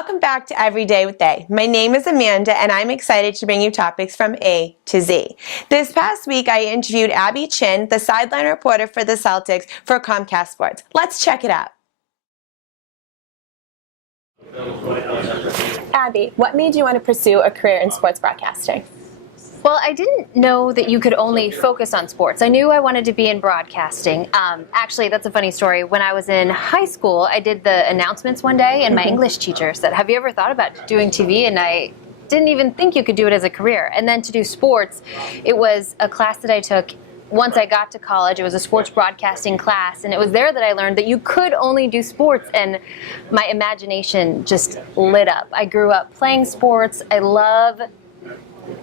Welcome back to Everyday with A. My name is Amanda, and I'm excited to bring you topics from A to Z. This past week, I interviewed Abby Chin, the sideline reporter for the Celtics for Comcast Sports. Let's check it out. Abby, what made you want to pursue a career in sports broadcasting? Well, I didn't know that you could only focus on sports. I knew I wanted to be in broadcasting. Actually, that's a funny story. When I was in high school, I did the announcements one day, and my English teacher said, "Have you ever thought about doing TV?" And I didn't even think you could do it as a career. And then to do sports, it was a class that I took once I got to college. It was a sports broadcasting class, and it was there that I learned that you could only do sports, and my imagination just lit up. I grew up playing sports. I love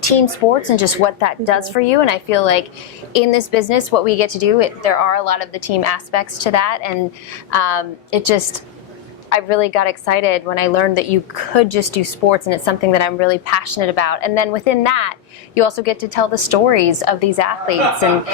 team sports and just what that does for you, and I feel like in this business what we get to do, there are a lot of the team aspects to that, and I really got excited when I learned that you could just do sports, and it's something that I'm really passionate about. And then within that, you also get to tell the stories of these athletes, and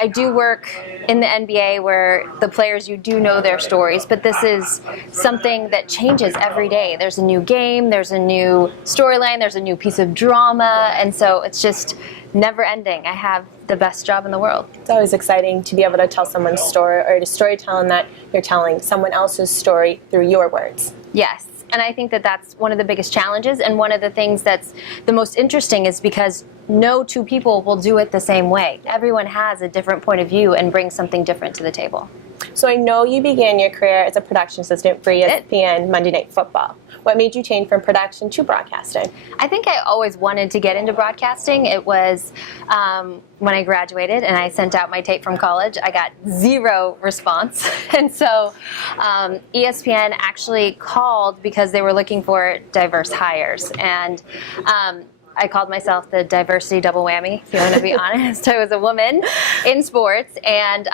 I do work in the NBA where the players, you do know their stories, but this is something that changes every day. There's a new game, there's a new storyline, there's a new piece of drama, and so it's just never ending. I have the best job in the world. It's always exciting to be able to tell someone's story, or to storytell in that you're telling someone else's story through your words. Yes. And I think that that's one of the biggest challenges, and one of the things that's the most interesting is because no two people will do it the same way. Everyone has a different point of view and brings something different to the table. So I know you began your career as a production assistant for ESPN Monday Night Football. What made you change from production to broadcasting? I think I always wanted to get into broadcasting. It was when I graduated and I sent out my tape from college, I got zero response. And so ESPN actually called because they were looking for diverse hires. And I called myself the diversity double whammy, if you want to be honest. I was a woman in sports, and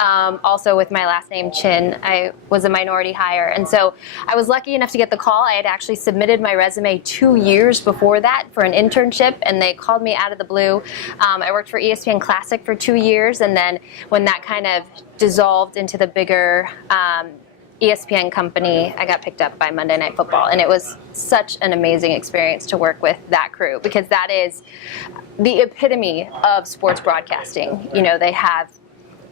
also with my last name, Chin, I was a minority hire. And so I was lucky enough to get the call. I had actually submitted my resume 2 years before that for an internship, and they called me out of the blue. I worked for ESPN Classic for 2 years, and then when that kind of dissolved into the bigger ESPN company, I got picked up by Monday Night Football, and it was such an amazing experience to work with that crew, because that is the epitome of sports broadcasting. You know, they have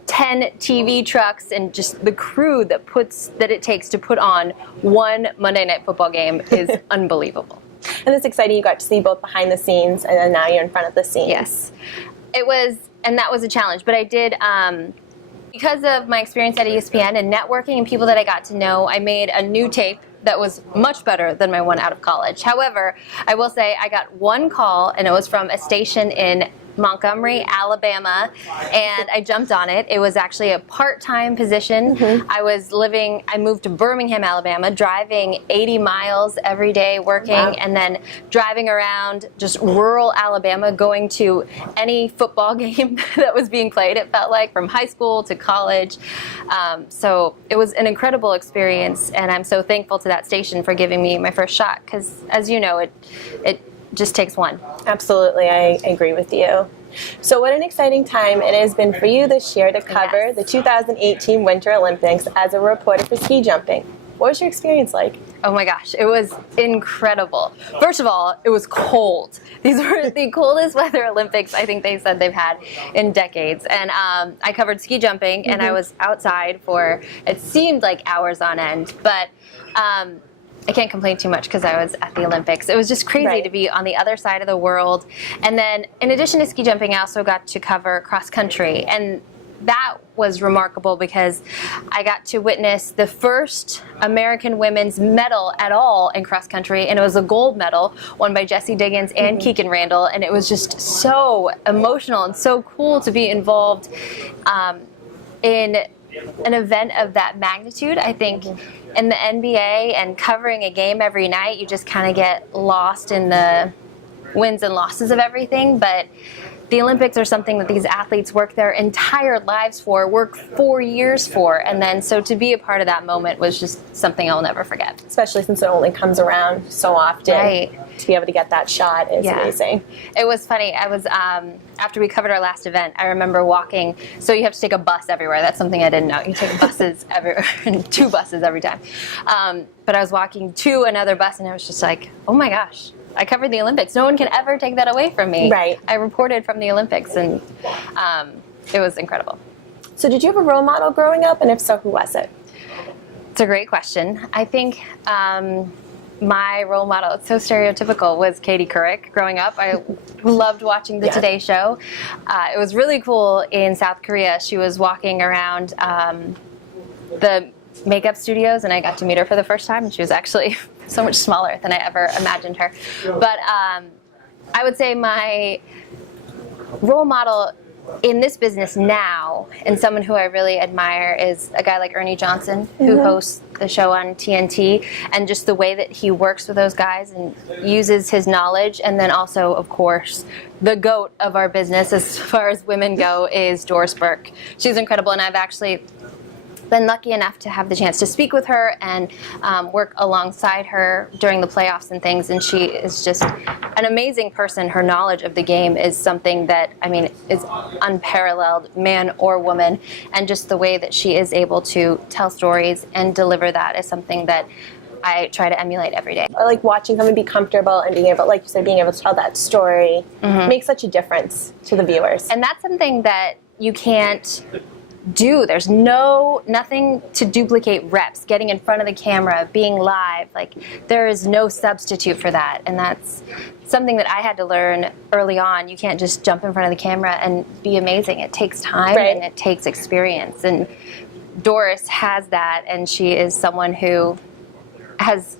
10 TV trucks and just the crew that it takes to put on one Monday Night Football game is unbelievable. And it's exciting, you got to see both behind the scenes and then now you're in front of the scenes. Yes. It was, and that was a challenge, but I did because of my experience at ESPN and networking and people that I got to know, I made a new tape that was much better than my one out of college. However, I will say I got one call, and it was from a station in Montgomery, Alabama, and I jumped on it. It was actually a part-time position. I moved to Birmingham, Alabama, driving 80 miles every day working, and then driving around just rural Alabama, going to any football game that was being played, it felt like, from high school to college. So it was an incredible experience, and I'm so thankful to that station for giving me my first shot, because as you know, it just takes one. Absolutely, I agree with you. So what an exciting time it has been for you this year to cover the 2018 Winter Olympics as a reporter for ski jumping. What was your experience like? Oh my gosh, it was incredible. First of all, it was cold. These were the coldest weather Olympics I think they said they've had in decades. And I covered ski jumping, and I was outside for, it seemed like hours on end, but I can't complain too much because I was at the Olympics. It was just crazy to be on the other side of the world. And then in addition to ski jumping, I also got to cover cross country. And that was remarkable because I got to witness the first American women's medal at all in cross country, and it was a gold medal won by Jessie Diggins and Keegan Randall, and it was just so emotional and so cool to be involved in an event of that magnitude. I think in the NBA and covering a game every night, you just kind of get lost in the wins and losses of everything, but the Olympics are something that these athletes work their entire lives for, work 4 years for, and then so to be a part of that moment was just something I'll never forget. Especially since it only comes around so often. Right. To be able to get that shot is amazing. It was funny. I was after we covered our last event, I remember walking. So you have to take a bus everywhere. That's something I didn't know. You take buses everywhere, 2 buses every time. But I was walking to another bus, and I was just like, oh my gosh. I covered the Olympics. No one can ever take that away from me. Right. I reported from the Olympics, and it was incredible. So did you have a role model growing up? And if so, who was it? It's a great question. I think my role model, it's so stereotypical, was Katie Couric growing up. I loved watching the Today Show. It was really cool in South Korea. She was walking around the makeup studios, and I got to meet her for the first time, and she was actually so much smaller than I ever imagined her. But I would say my role model in this business now, and someone who I really admire, is a guy like Ernie Johnson, who hosts the show on TNT, and just the way that he works with those guys and uses his knowledge. And then also, of course, the GOAT of our business as far as women go is Doris Burke. She's incredible, and I've actually been lucky enough to have the chance to speak with her and work alongside her during the playoffs and things, and she is just an amazing person. Her knowledge of the game is something that, I mean, is unparalleled, man or woman, and just the way that she is able to tell stories and deliver that is something that I try to emulate every day. I like watching someone be comfortable and being able, like you said, being able to tell that story makes such a difference to the viewers. And that's something that you can't do. There's nothing to duplicate reps, getting in front of the camera, being live. Like, there is no substitute for that. And that's something that I had to learn early on. You can't just jump in front of the camera and be amazing. It takes time and it takes experience. And Doris has that, and she is someone who has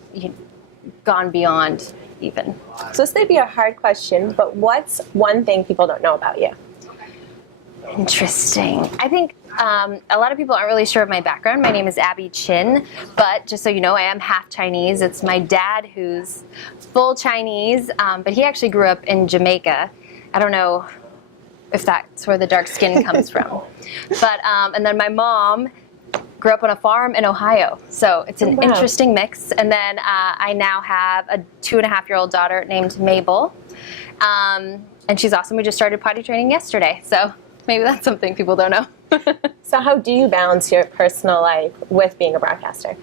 gone beyond even. So this may be a hard question, but what's one thing people don't know about you? Interesting. I think a lot of people aren't really sure of my background. My name is Abby Chin, but just so you know, I am half Chinese. It's my dad who's full Chinese, but he actually grew up in Jamaica. I don't know if that's where the dark skin comes from. But and then my mom grew up on a farm in Ohio, so it's an interesting mix. And then I now have a 2.5-year-old daughter named Mabel, and she's awesome. We just started potty training yesterday, so maybe that's something people don't know. So how do you balance your personal life with being a broadcaster?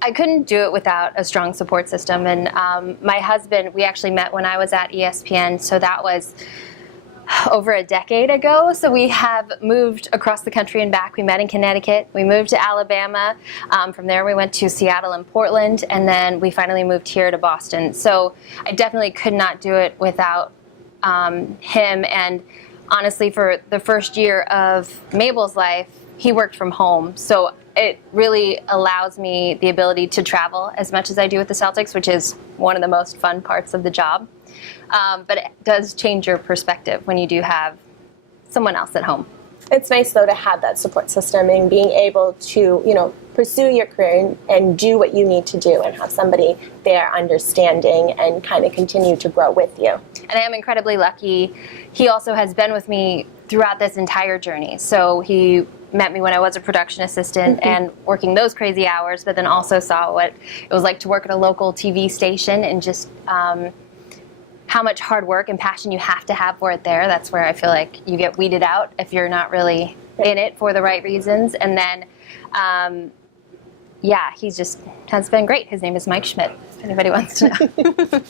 I couldn't do it without a strong support system. And my husband, we actually met when I was at ESPN, so that was over a decade ago. So we have moved across the country and back. We met in Connecticut. We moved to Alabama. From there, we went to Seattle and Portland, and then we finally moved here to Boston. So I definitely could not do it without him. And honestly, for the first year of Mabel's life, he worked from home. So it really allows me the ability to travel as much as I do with the Celtics, which is one of the most fun parts of the job. But it does change your perspective when you do have someone else at home. It's nice, though, to have that support system and being able to, pursue your career and do what you need to do and have somebody there understanding and kind of continue to grow with you. And I am incredibly lucky. He also has been with me throughout this entire journey. So he met me when I was a production assistant and working those crazy hours, but then also saw what it was like to work at a local TV station and just how much hard work and passion you have to have for it there. That's where I feel like you get weeded out if you're not really in it for the right reasons. And then, he just has been great. His name is Mike Schmidt, if anybody wants to know.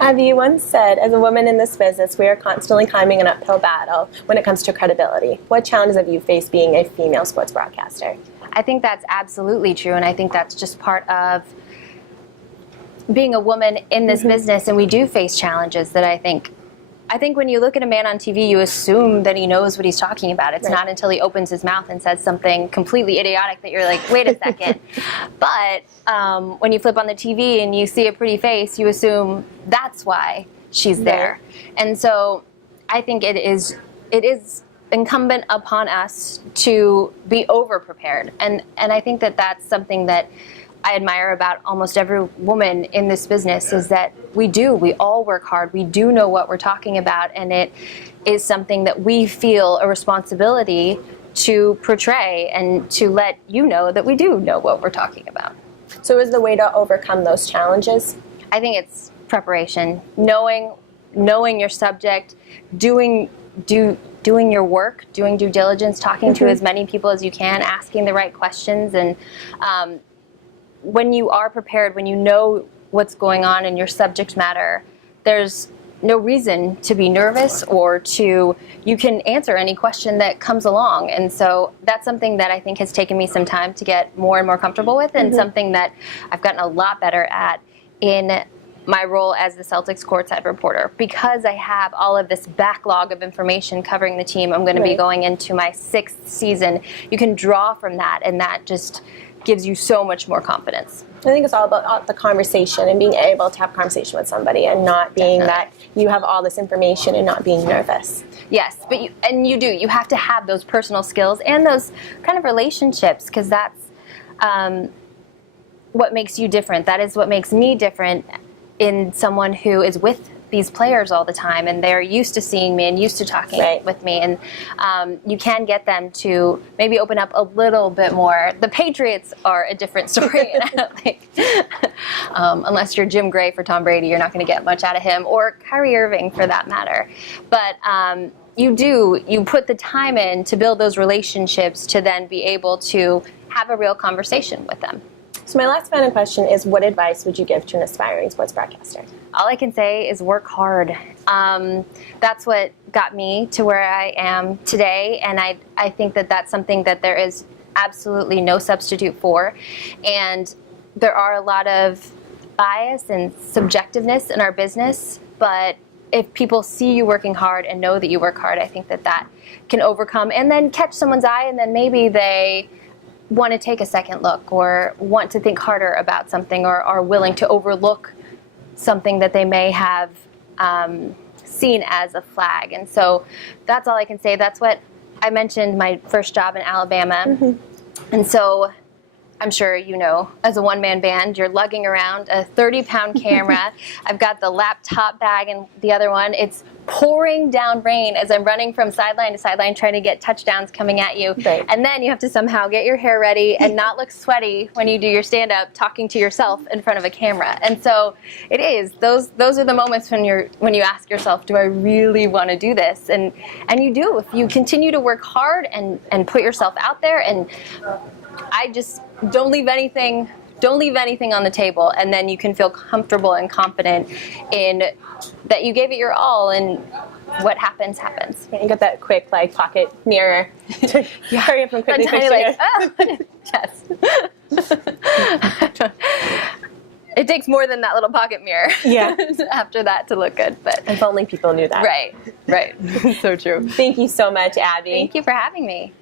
Abby, you once said, as a woman in this business, we are constantly climbing an uphill battle when it comes to credibility. What challenges have you faced being a female sports broadcaster? I think that's absolutely true, and I think that's just part of being a woman in this business, and we do face challenges that I think when you look at a man on TV, you assume that he knows what he's talking about. It's not until he opens his mouth and says something completely idiotic that you're like, wait a second. But when you flip on the TV and you see a pretty face, you assume that's why she's there. And so I think it is incumbent upon us to be over-prepared. And I think that that's something that I admire about almost every woman in this business is that we all work hard. We do know what we're talking about, and it is something that we feel a responsibility to portray and to let you know that we do know what we're talking about. So is the way to overcome those challenges? I think it's preparation, knowing your subject, doing your work, doing due diligence, talking to as many people as you can, asking the right questions, and when you are prepared, when you know what's going on in your subject matter, there's no reason to be nervous you can answer any question that comes along. And so that's something that I think has taken me some time to get more and more comfortable with, and something that I've gotten a lot better at in my role as the Celtics courtside reporter. Because I have all of this backlog of information covering the team, I'm going to be going into my 6th season. You can draw from that, and that just gives you so much more confidence. I think it's all about the conversation and being able to have a conversation with somebody and not being that you have all this information and not being nervous. Yes, but you have to have those personal skills and those kind of relationships, because that's what makes you different. That is what makes me different in someone who is with these players all the time, and they're used to seeing me and used to talking with me, and you can get them to maybe open up a little bit more. The Patriots are a different story, and I don't think, unless you're Jim Gray for Tom Brady, you're not going to get much out of him, or Kyrie Irving for that matter. But you put the time in to build those relationships to then be able to have a real conversation with them. So my last final question is, what advice would you give to an aspiring sports broadcaster? All I can say is work hard. That's what got me to where I am today, and I think that that's something that there is absolutely no substitute for. And there are a lot of bias and subjectiveness in our business, but if people see you working hard and know that you work hard, I think that that can overcome and then catch someone's eye, and then maybe they want to take a second look or want to think harder about something, or are willing to overlook something that they may have seen as a flag. And so that's all I can say. That's what I mentioned, my first job in Alabama. And so I'm sure you know, as a one-man band, you're lugging around a 30-pound camera. I've got the laptop bag and the other one. It's pouring down rain as I'm running from sideline to sideline trying to get touchdowns coming at you. And then you have to somehow get your hair ready and not look sweaty when you do your stand-up talking to yourself in front of a camera. And so it is. Those are the moments when you ask yourself, do I really want to do this? And you do. If you continue to work hard and put yourself out there, and I just don't leave anything on the table, and then you can feel comfortable and confident in that you gave it your all, and what happens. You got that quick pocket mirror to hurry up and quickly fix yes. It takes more than that little pocket mirror after that to look good. But if only people knew that. Right. So true. Thank you so much, Abby. Thank you for having me.